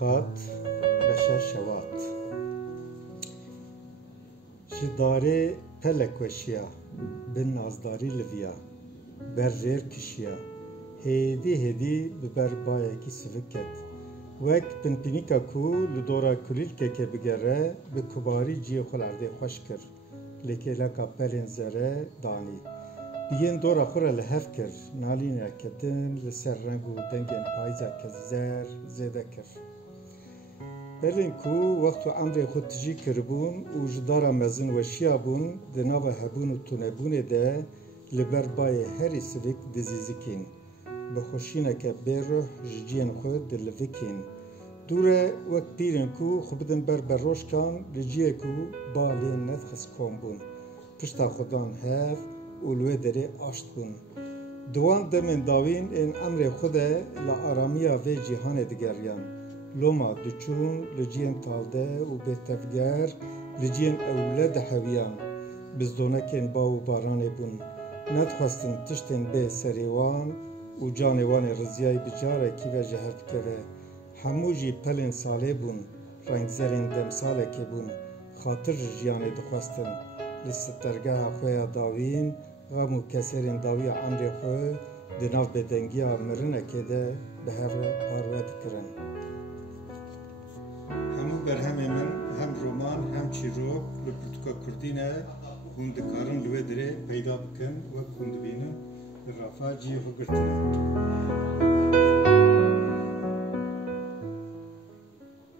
قات بشا شوات جداري پلک وشیا بن نازداری لویا بر ریر کشیا هدی ببر بایا کی سفکت وک بن پینیکا کو لدورا کلیل که بگره به کباری جی خل عرده خوش کر لیکه لکا پلین زره دانی بیین دورا خورا لحف کر نالین اکدن لسر رنگ و دنگین پایزا که زیده کر بلین کو وقت عمر خود تجی کربون و جدارا مزن و شیا بون دناو هبون و تونبون ده لبر بای هری سویک دزیزکین بخوشینه که بیروح جدین خود دلوکین دوره وقت پیرن کو خوبدن بر روش کان لجیه کو بالین ندخس کن بون پشتا خودان هف اولوه داره آشت بون دوان دمن داوین این عمر خود لآرامیا و جهان دگریان لوما دچون لجین تالده و بتفگر لجین اولاد حویان بزدونکن باو باران بون ندخواستن تشتن به سریوان و جانوان رزیای بجاره کی و جهت که هموجی پلن ساله بون رنگ زرین دم ساله که بون خاطر جیانه دخواستن لسترگاه خویا داوین غم و کسرین داوی عمر خو دناف بدنگی مرنه که ده به هر آروه دکرن همو برهمه من هم رومان هم چیروک لپرتکا کردینه هندکارن لوه دره پیدا بکن و کند بینن رفا جیه گرتنه